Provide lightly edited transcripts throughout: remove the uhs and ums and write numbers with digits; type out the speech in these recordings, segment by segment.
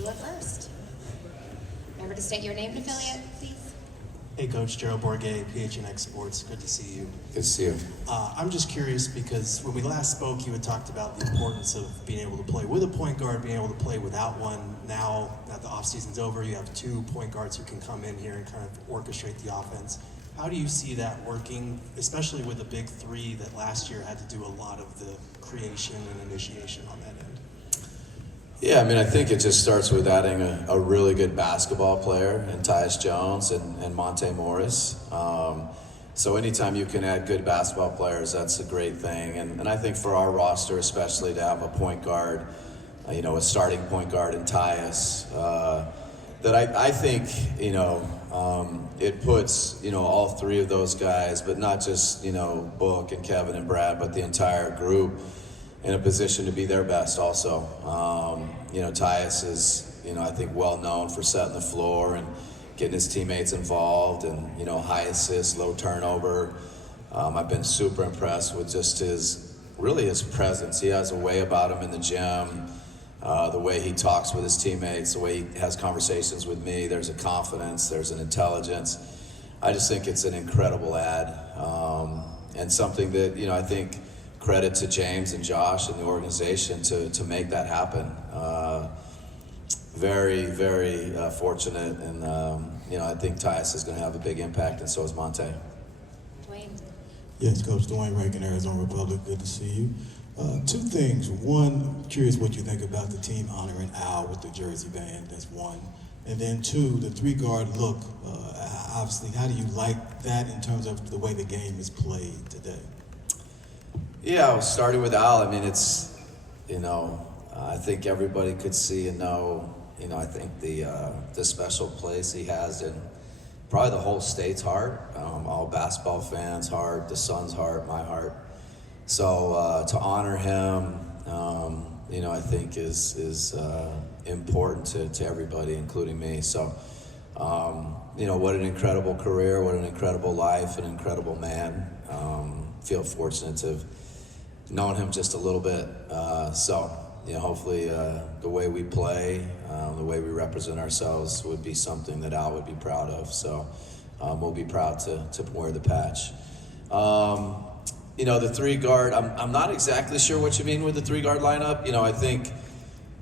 You are first. Remember to state your name and affiliate, please. Hey Coach, Gerald Bourget, PHNX Sports. Good to see you. Good to see you. I'm just curious because when we last spoke, you had talked about the importance of being able to play with a point guard, being able to play without one. Now that the offseason's over, you have 2 point guards who can come in here and kind of orchestrate the offense. How do you see that working, especially with the big 3 that last year had to do a lot of the creation and initiation on that end? Yeah, I mean, I think it just starts with adding a really good basketball player in Tyus Jones and Monte Morris. So anytime you can add good basketball players, that's a great thing. And I think for our roster, especially to have a point guard, a starting point guard in Tyus, that I think, it puts, all 3 of those guys, but not just, Book and Kevin and Brad, but the entire group in a position to be their best also. Tyus is, I think well known for setting the floor and getting his teammates involved and, high assists, low turnover. I've been super impressed with just his presence. He has a way about him in the gym, the way he talks with his teammates, the way he has conversations with me. There's a confidence, there's an intelligence. I just think it's an incredible add, and something that, I think credit to James and Josh and the organization to make that happen. Very, very fortunate, and I think Tyus is going to have a big impact, and so is Monte. Dwayne. Yes, Coach Dwayne Rankin, Arizona Republic. Good to see you. 2 things. One, curious what you think about the team honoring Al with the jersey band. That's 1. And then 2, the 3-guard look. Obviously, how do you like that in terms of the way the game is played today? Yeah, starting with Al, I mean, it's, I think everybody could see and know, I think the special place he has in probably the whole state's heart, all basketball fans' heart, the Suns' heart, my heart. So to honor him, I think is important to everybody, including me. So, what an incredible career, what an incredible life, an incredible man. Feel fortunate to have known him just a little bit. Hopefully the way we play, the way we represent ourselves would be something that Al would be proud of. So we'll be proud to wear the patch. The 3-guard, I'm not exactly sure what you mean with the 3-guard lineup. I think,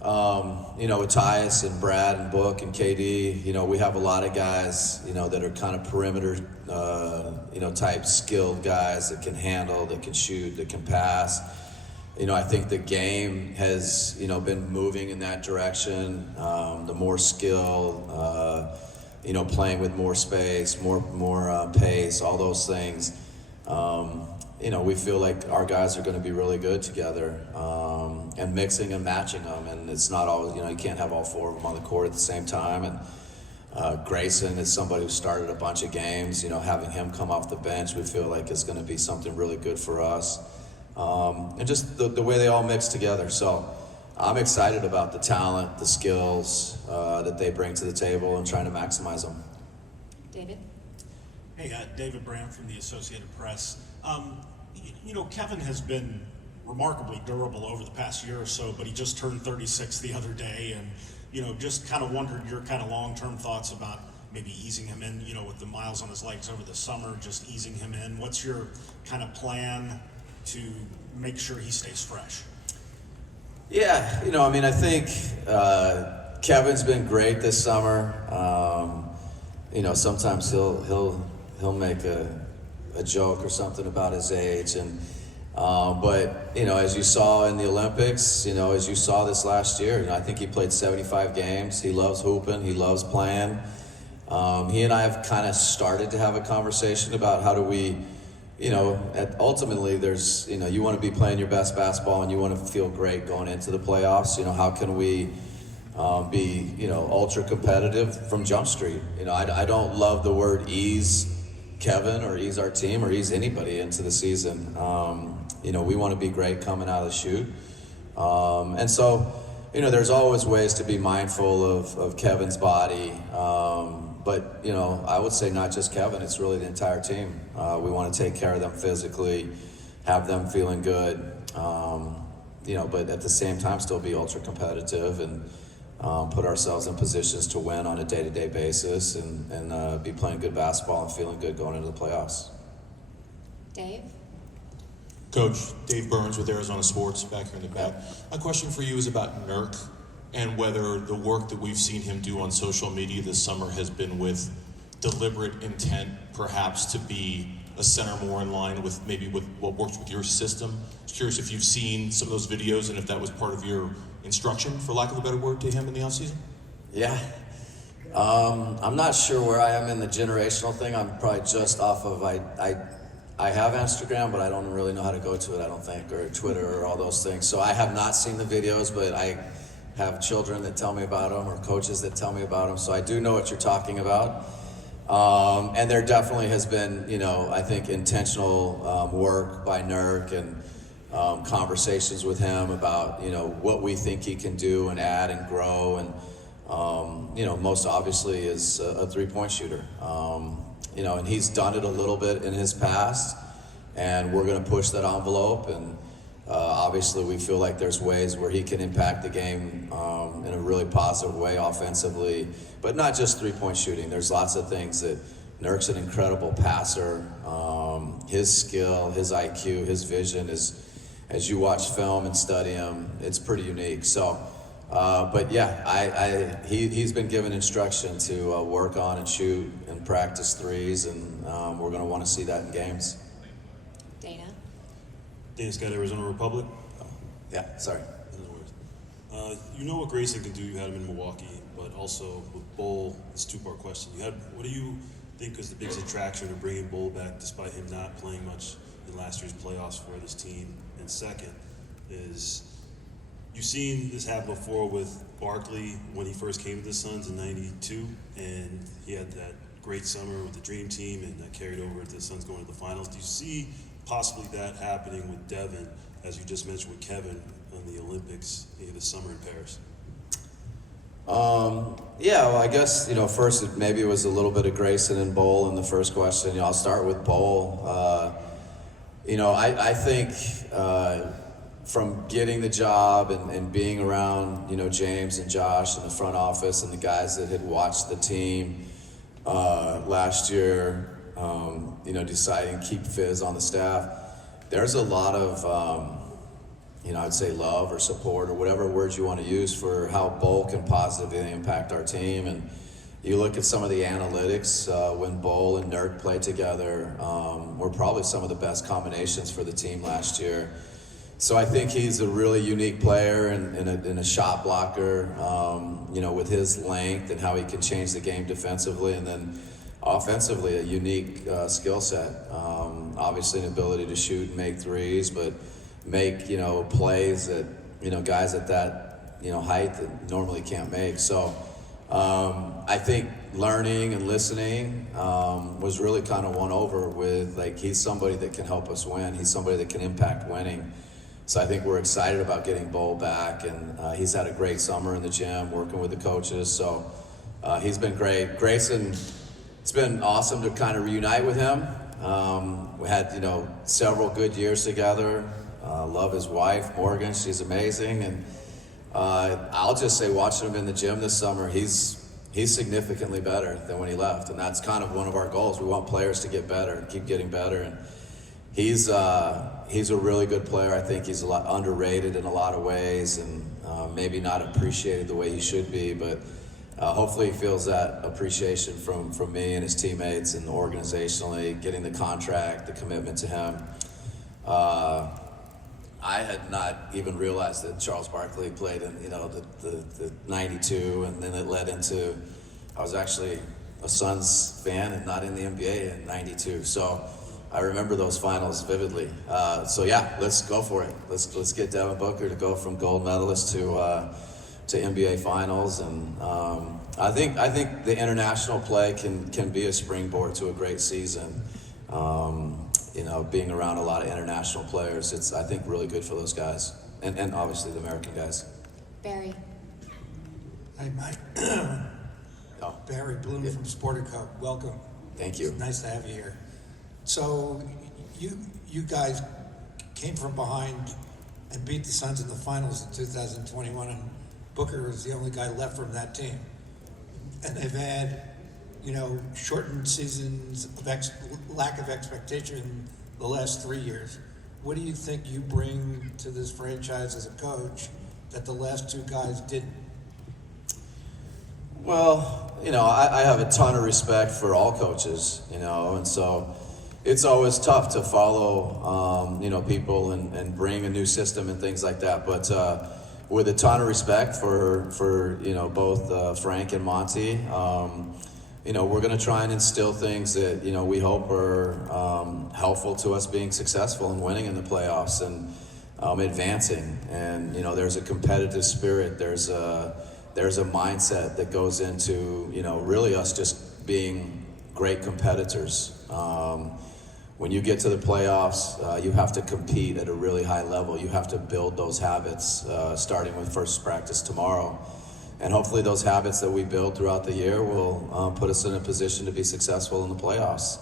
with Tyus and Brad and Book and KD, we have a lot of guys, that are kind of perimeter, type skilled guys that can handle, that can shoot, that can pass. I think the game has, been moving in that direction. The more skill, playing with more space, more pace, all those things. We feel like our guys are going to be really good together, and mixing and matching them. And it's not always, you can't have all 4 of them on the court at the same time. And Grayson is somebody who started a bunch of games. Having him come off the bench, we feel like is going to be something really good for us. And just the way they all mix together. So I'm excited about the talent, the skills that they bring to the table and trying to maximize them. David. Hey, David Brandt from the Associated Press. Kevin has been remarkably durable over the past year or so, but he just turned 36 the other day, and just kind of wondered your kind of long-term thoughts about maybe easing him in, with the miles on his legs over the summer, just easing him in. What's your kind of plan to make sure he stays fresh? Yeah, I think Kevin's been great this summer. Sometimes he'll make a joke or something about his age, and but as you saw in the Olympics, as you saw this last year, I think he played 75 games. He loves hooping, he loves playing. He and I have kind of started to have a conversation about how do we, ultimately there's, you want to be playing your best basketball and you want to feel great going into the playoffs. How can we be, ultra competitive from Jump Street? I don't love the word ease Kevin or ease our team or ease anybody into the season. We want to be great coming out of the chute. And so, there's always ways to be mindful of Kevin's body. But, I would say not just Kevin, it's really the entire team. We want to take care of them physically, have them feeling good, but at the same time still be ultra competitive and put ourselves in positions to win on a day-to-day basis and be playing good basketball and feeling good going into the playoffs. Dave? Coach, Dave Burns with Arizona Sports, back here in the back. My question for you is about Nurk and whether the work that we've seen him do on social media this summer has been with deliberate intent, perhaps to be a center more in line with maybe with what works with your system. Just curious if you've seen some of those videos and if that was part of your instruction, for lack of a better word, to him in the offseason? Yeah. I'm not sure where I am in the generational thing. I'm probably just off of, I have Instagram, but I don't really know how to go to it, I don't think, or Twitter or all those things. So I have not seen the videos, but I have children that tell me about them or coaches that tell me about them. So I do know what you're talking about. And there definitely has been, I think intentional work by Nurk and conversations with him about, what we think he can do and add and grow. And, most obviously is a three-point shooter. And he's done it a little bit in his past, and we're going to push that envelope. And obviously we feel like there's ways where he can impact the game in a really positive way offensively, but not just three-point shooting. There's lots of things that Nurk's an incredible passer. His skill, his IQ, his vision is, as you watch film and study him, it's pretty unique. So, but yeah, he's been given instruction to work on and shoot and practice threes, and we're going to want to see that in games. Dana? Dana Scott, Arizona Republic. Yeah, sorry. You know what Grayson can do. You had him in Milwaukee, but also with Bol, it's a two-part question. What do you think is the biggest attraction to bringing Bol back, despite him not playing much in last year's playoffs for this team? And second is, you've seen this happen before with Barkley when he first came to the Suns in '92, and he had that great summer with the Dream Team, and that carried over to the Suns going to the finals. Do you see possibly that happening with Devin, as you just mentioned with Kevin on the Olympics this summer in Paris? Yeah, well, I guess, first maybe it was a little bit of Grayson and Bol in the first question. I'll start with Bol. I think from getting the job and being around, James and Josh in the front office and the guys that had watched the team last year, deciding to keep Fizz on the staff, there's a lot of, I'd say love or support or whatever words you want to use for how Bol can positively impact our team. And you look at some of the analytics when Bol and Nurk played together, were probably some of the best combinations for the team last year. So I think he's a really unique player and a shot blocker, with his length and how he can change the game defensively, and then offensively a unique skill set. Obviously an ability to shoot and make threes, but make, plays that, guys at that, height that normally can't make. So I think learning and listening was really kind of won over with, he's somebody that can help us win. He's somebody that can impact winning. So I think we're excited about getting Bol back, and he's had a great summer in the gym working with the coaches. So he's been great. Grayson, it's been awesome to kind of reunite with him. We had, several good years together. Love his wife, Morgan. She's amazing. And I'll just say, watching him in the gym this summer, he's significantly better than when he left. And that's kind of one of our goals. We want players to get better and keep getting better. And he's a really good player. I think he's a lot underrated in a lot of ways, and maybe not appreciated the way he should be. But hopefully he feels that appreciation from me and his teammates, and organizationally, getting the contract, the commitment to him. I had not even realized that Charles Barkley played in, the 92, and then it led into, I was actually a Suns fan and not in the NBA in 92. So I remember those finals vividly. So yeah, let's go for it. Let's get Devin Booker to go from gold medalist to NBA finals. And I think the international play can be a springboard to a great season. Being around a lot of international players, it's, I think, really good for those guys, and obviously the American guys. Barry? Hi, Mike. Oh. Barry Bloom from Sportico. Welcome. Thank you. It's nice to have you here. So you guys came from behind and beat the Suns in the finals in 2021, and Booker is the only guy left from that team. And they've had, shortened seasons of lack of expectation the last 3 years. What do you think you bring to this franchise as a coach that the last two guys didn't? Well, I have a ton of respect for all coaches, and so it's always tough to follow, people and bring a new system and things like that. But with a ton of respect for both Frank and Monty, we're going to try and instill things that, we hope are helpful to us being successful and winning in the playoffs and advancing. And, there's a competitive spirit. There's a mindset that goes into, really us just being great competitors. When you get to the playoffs, you have to compete at a really high level. You have to build those habits, starting with first practice tomorrow. And hopefully those habits that we build throughout the year will put us in a position to be successful in the playoffs.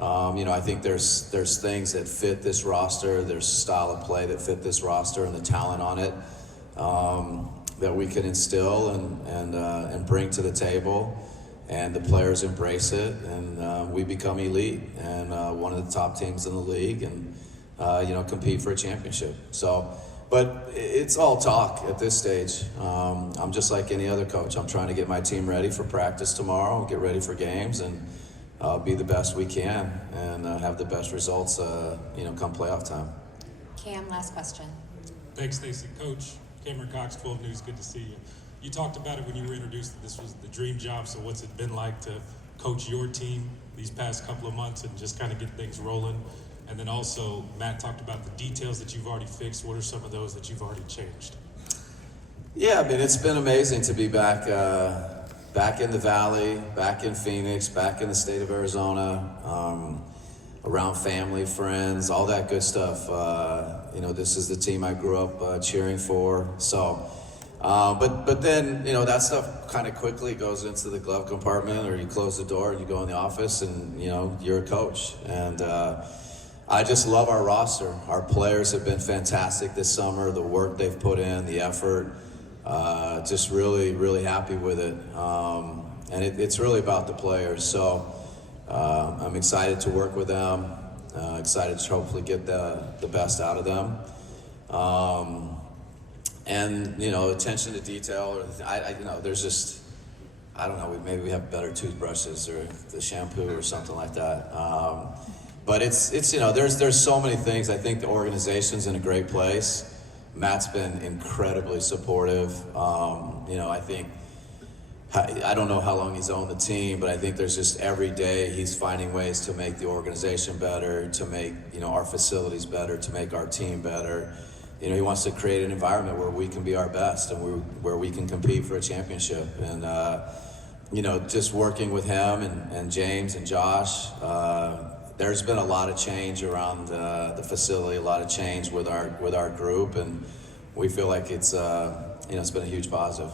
I think there's things that fit this roster. There's a style of play that fit this roster and the talent on it that we can instill and bring to the table. And the players embrace it, and we become elite and one of the top teams in the league, and compete for a championship. But it's all talk at this stage. I'm just like any other coach. I'm trying to get my team ready for practice tomorrow, get ready for games, and be the best we can, and have the best results, come playoff time. Cam, last question. Thanks, Stacey. Coach, Cameron Cox, 12 News, good to see you. You talked about it when you were introduced that this was the dream job, so what's it been like to coach your team these past couple of months and just kind of get things rolling? And then also, Matt talked about the details that you've already fixed. What are some of those that you've already changed? Yeah, it's been amazing to be back in the Valley, back in Phoenix, back in the state of Arizona, around family, friends, all that good stuff. This is the team I grew up cheering for. So. But then, that stuff kind of quickly goes into the glove compartment, or you close the door and you go in the office and, you're a coach. And I just love our roster. Our players have been fantastic this summer, the work they've put in, the effort, just really, really happy with it. And it's really about the players. So I'm excited to work with them, excited to hopefully get the best out of them. And attention to detail, or there's just, I don't know, maybe we have better toothbrushes or the shampoo or something like that. But it's there's so many things. I think the organization's in a great place. Matt's been incredibly supportive. I think, I don't know how long he's owned the team, but I think there's just every day he's finding ways to make the organization better, to make our facilities better, to make our team better. He wants to create an environment where we can be our best and where we can compete for a championship. And, just working with him and James and Josh, there's been a lot of change around the facility, a lot of change with our group, and we feel like it's been a huge positive.